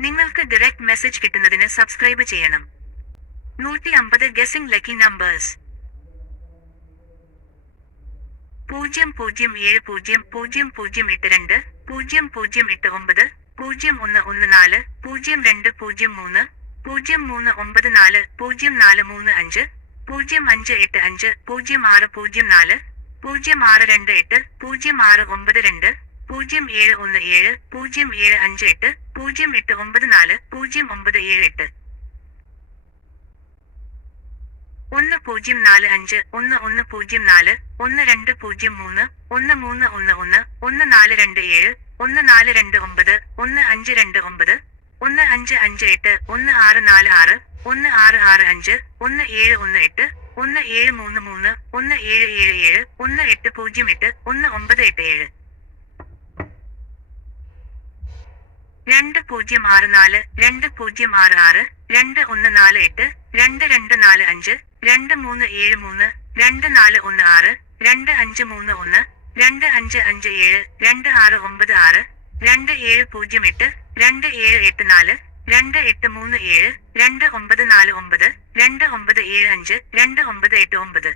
നിങ്ങൾക്ക് direct message കിട്ടുന്നതിന് subscribe ചെയ്യണം. നൂറ്റി അമ്പത് ഗസിംഗ് ലക്കി നമ്പേഴ്സ് പൂജ്യം പൂജ്യം ഏഴ് പൂജ്യം പൂജ്യം പൂജ്യം എട്ട് രണ്ട് പൂജ്യം പൂജ്യം എട്ട് ഒമ്പത് പൂജ്യം ഒന്ന് ഒന്ന് നാല് പൂജ്യം രണ്ട് പൂജ്യം മൂന്ന് പൂജ്യം മൂന്ന് ഒമ്പത് നാല് പൂജ്യം നാല് മൂന്ന് അഞ്ച് പൂജ്യം അഞ്ച് എട്ട് അഞ്ച് പൂജ്യം ആറ് പൂജ്യം നാല് പൂജ്യം ആറ് രണ്ട് എട്ട് പൂജ്യം ആറ് ഒമ്പത് രണ്ട് പൂജ്യം ഏഴ് ഒന്ന് ഏഴ് പൂജ്യം ഏഴ് അഞ്ച് എട്ട് പൂജ്യം എട്ട് ഒമ്പത് നാല് പൂജ്യം ഒമ്പത് ഏഴ് എട്ട്. ഒന്ന് പൂജ്യം നാല് അഞ്ച് ഒന്ന് ഒന്ന് പൂജ്യം നാല് ഒന്ന് രണ്ട് പൂജ്യം മൂന്ന് ഒന്ന് മൂന്ന് ഒന്ന് ഒന്ന് ഒന്ന് നാല് രണ്ട് ഏഴ് ഒന്ന് നാല് രണ്ട് ഒമ്പത് ഒന്ന് അഞ്ച് രണ്ട് ഒമ്പത് ഒന്ന് അഞ്ച് അഞ്ച് എട്ട് ഒന്ന് ആറ് നാല് ആറ് ഒന്ന് ആറ് ആറ് അഞ്ച് ഒന്ന് ഏഴ് ഒന്ന് എട്ട് ഒന്ന് ഏഴ് മൂന്ന് മൂന്ന് ഒന്ന് ഏഴ് ഏഴ് ഏഴ് ഒന്ന് എട്ട് പൂജ്യം എട്ട് ഒന്ന് ഒമ്പത് എട്ട് ഏഴ്. രണ്ട് പൂജ്യം ആറ് നാല് രണ്ട് പൂജ്യം ആറ് ആറ് രണ്ട് ഒന്ന് നാല് എട്ട് രണ്ട് രണ്ട് നാല് അഞ്ച് രണ്ട് മൂന്ന് ഏഴ് മൂന്ന് രണ്ട് നാല് ഒന്ന് ആറ് രണ്ട് അഞ്ച് മൂന്ന് ഒന്ന് രണ്ട് അഞ്ച് അഞ്ച് ഏഴ് രണ്ട് ആറ് ഒമ്പത് ആറ് രണ്ട് ഏഴ് പൂജ്യം എട്ട് രണ്ട് ഏഴ് എട്ട് നാല് രണ്ട് എട്ട് മൂന്ന് ഏഴ് രണ്ട് ഒമ്പത് നാല് ഒമ്പത് രണ്ട് ഒമ്പത് ഏഴ് അഞ്ച് രണ്ട് ഒമ്പത് എട്ട് ഒമ്പത്.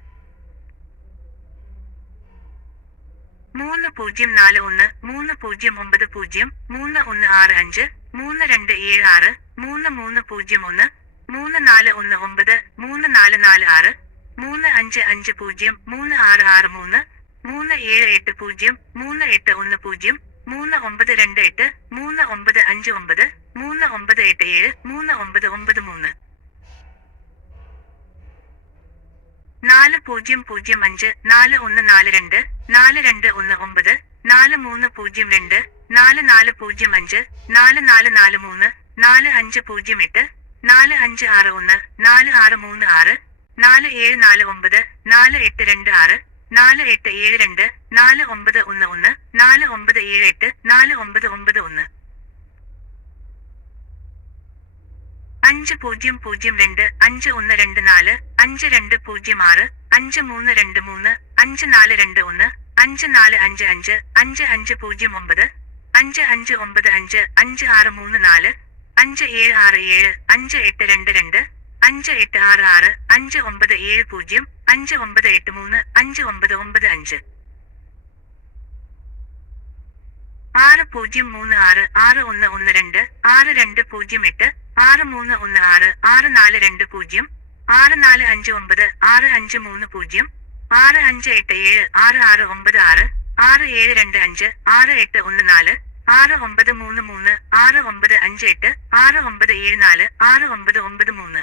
മൂന്ന് പൂജ്യം നാല് ഒന്ന് മൂന്ന് പൂജ്യം ഒമ്പത് പൂജ്യം മൂന്ന് ഒന്ന് ആറ് അഞ്ച് മൂന്ന് രണ്ട് ഏഴ് ആറ് മൂന്ന് മൂന്ന് പൂജ്യം ഒന്ന് മൂന്ന് നാല് ഒന്ന് ഒമ്പത് മൂന്ന് നാല് നാല് ആറ് മൂന്ന് അഞ്ച് അഞ്ച് പൂജ്യം മൂന്ന് ആറ് ആറ് മൂന്ന് മൂന്ന് ഏഴ് എട്ട് പൂജ്യം മൂന്ന് എട്ട് ഒന്ന് പൂജ്യം മൂന്ന് ഒമ്പത് രണ്ട് എട്ട് മൂന്ന് ഒമ്പത് അഞ്ച് ഒമ്പത് മൂന്ന് ഒമ്പത് എട്ട് ഏഴ് മൂന്ന് ഒമ്പത് ഒമ്പത് മൂന്ന്. നാല് പൂജ്യം പൂജ്യം അഞ്ച് നാല് ഒന്ന് നാല് രണ്ട് നാല് രണ്ട് ഒന്ന് ഒമ്പത് നാല് മൂന്ന് പൂജ്യം രണ്ട് നാല് നാല് പൂജ്യം അഞ്ച് നാല് നാല് നാല് മൂന്ന് നാല് അഞ്ച് പൂജ്യം എട്ട് നാല് അഞ്ച് ആറ് ഒന്ന് നാല് ആറ് മൂന്ന് ആറ് നാല് ഏഴ് നാല് ഒമ്പത് നാല് എട്ട് രണ്ട് ആറ് നാല് എട്ട് ഏഴ് രണ്ട് നാല് ഒമ്പത് ഒന്ന് ഒന്ന് നാല് ഒമ്പത് ഏഴ് എട്ട് നാല് ഒമ്പത് ഒമ്പത് ഒന്ന്. അഞ്ച് പൂജ്യം പൂജ്യം രണ്ട് അഞ്ച് ഒന്ന് രണ്ട് നാല് അഞ്ച് രണ്ട് പൂജ്യം ആറ് അഞ്ച് മൂന്ന് രണ്ട് മൂന്ന് അഞ്ച് നാല് രണ്ട് ഒന്ന് അഞ്ച് നാല് അഞ്ച് അഞ്ച് അഞ്ച് അഞ്ച് പൂജ്യം ഒമ്പത് അഞ്ച് അഞ്ച് ഒമ്പത് അഞ്ച് അഞ്ച് ആറ് മൂന്ന് നാല് അഞ്ച് ഏഴ് ആറ് ഏഴ് അഞ്ച് എട്ട് രണ്ട് രണ്ട് അഞ്ച് എട്ട് ആറ് ആറ് അഞ്ച് ഒമ്പത് ഏഴ് പൂജ്യം അഞ്ച് ഒമ്പത് എട്ട് മൂന്ന് അഞ്ച് ഒമ്പത് ഒമ്പത് അഞ്ച്. ആറ് പൂജ്യം മൂന്ന് ആറ് ആറ് ഒന്ന് ഒന്ന് രണ്ട് ആറ് രണ്ട് പൂജ്യം എട്ട് ആറ് മൂന്ന് ഒന്ന് ആറ് ആറ് നാല് രണ്ട് പൂജ്യം ആറ് നാല് അഞ്ച് ഒമ്പത് ആറ് അഞ്ച് മൂന്ന് പൂജ്യം ആറ് അഞ്ച് എട്ട് ഏഴ് ആറ് ആറ് ഒമ്പത് ആറ് ആറ് ഏഴ് രണ്ട് അഞ്ച് ആറ് എട്ട് ഒന്ന് നാല് ആറ് ഒമ്പത് മൂന്ന് മൂന്ന് ആറ് ഒമ്പത് അഞ്ച് എട്ട് ആറ് ഒമ്പത് ഏഴ് നാല് ആറ് ഒമ്പത് ഒമ്പത് മൂന്ന്.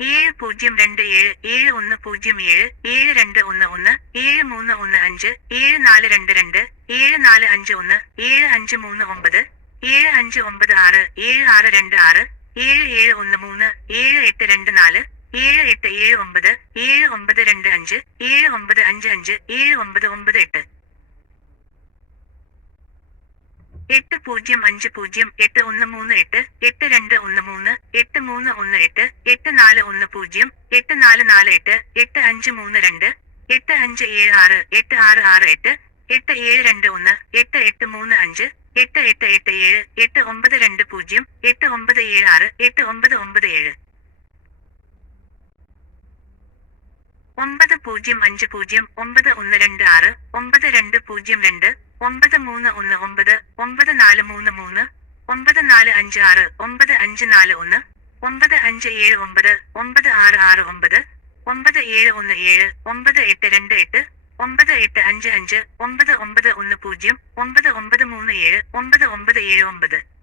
ഏഴ് പൂജ്യം രണ്ട് ഏഴ് ഏഴ് ഒന്ന് പൂജ്യം ഏഴ് ഏഴ് രണ്ട് ഒന്ന് ഒന്ന് ഏഴ് മൂന്ന് ഒന്ന് അഞ്ച് ഏഴ് നാല് രണ്ട് രണ്ട് ഏഴ് നാല് അഞ്ച് ഒന്ന് ഏഴ് അഞ്ച് മൂന്ന് ഒമ്പത് ഏഴ് അഞ്ച് ഒമ്പത് ആറ് ഏഴ് ആറ് രണ്ട് ആറ് ഏഴ് ഏഴ് ഒന്ന് മൂന്ന് ഏഴ് എട്ട് രണ്ട് നാല് ഏഴ് എട്ട് ഏഴ് ഒമ്പത് ഏഴ് ഒമ്പത് രണ്ട് അഞ്ച് ഏഴ് ഒമ്പത് അഞ്ച് അഞ്ച് ഏഴ് ഒമ്പത് ഒമ്പത് എട്ട്. എട്ട് പൂജ്യം അഞ്ച് പൂജ്യം എട്ട് ഒന്ന് മൂന്ന് എട്ട് എട്ട് രണ്ട് ഒന്ന് മൂന്ന് എട്ട് മൂന്ന് ഒന്ന് എട്ട് എട്ട് നാല് ഒന്ന് പൂജ്യം എട്ട് നാല് നാല് എട്ട് എട്ട് അഞ്ച് മൂന്ന് രണ്ട് എട്ട് അഞ്ച് ഏഴ് ആറ് എട്ട് ആറ് ആറ് എട്ട് എട്ട് ഏഴ് രണ്ട് ഒന്ന് എട്ട് എട്ട് മൂന്ന് അഞ്ച് എട്ട് എട്ട് എട്ട് ഏഴ് എട്ട് ഒമ്പത് രണ്ട് പൂജ്യം എട്ട് ഒമ്പത് ഏഴ് ആറ് എട്ട് ഒമ്പത് ഒമ്പത് ഏഴ്. ഒമ്പത് പൂജ്യം അഞ്ച് പൂജ്യം ഒമ്പത് ഒന്ന് രണ്ട് ആറ് ഒമ്പത് രണ്ട് പൂജ്യം രണ്ട് ഒമ്പത് മൂന്ന് ഒന്ന് ഒമ്പത് ഒമ്പത് നാല് മൂന്ന് മൂന്ന് ഒമ്പത് നാല് അഞ്ച് ആറ് ഒമ്പത് അഞ്ച് നാല് ഒന്ന് ഒമ്പത് അഞ്ച് ഏഴ് ഒമ്പത് ഒമ്പത് ആറ് ആറ് ഒമ്പത് ഒമ്പത് ഏഴ് ഒന്ന് ഏഴ് ഒമ്പത് എട്ട് രണ്ട് എട്ട് ഒമ്പത് എട്ട് അഞ്ച് അഞ്ച് ഒമ്പത് ഒമ്പത് ഒന്ന് പൂജ്യം ഒമ്പത് ഒമ്പത് മൂന്ന് ഏഴ് ഒമ്പത് ഒമ്പത് ഏഴ് ഒമ്പത്.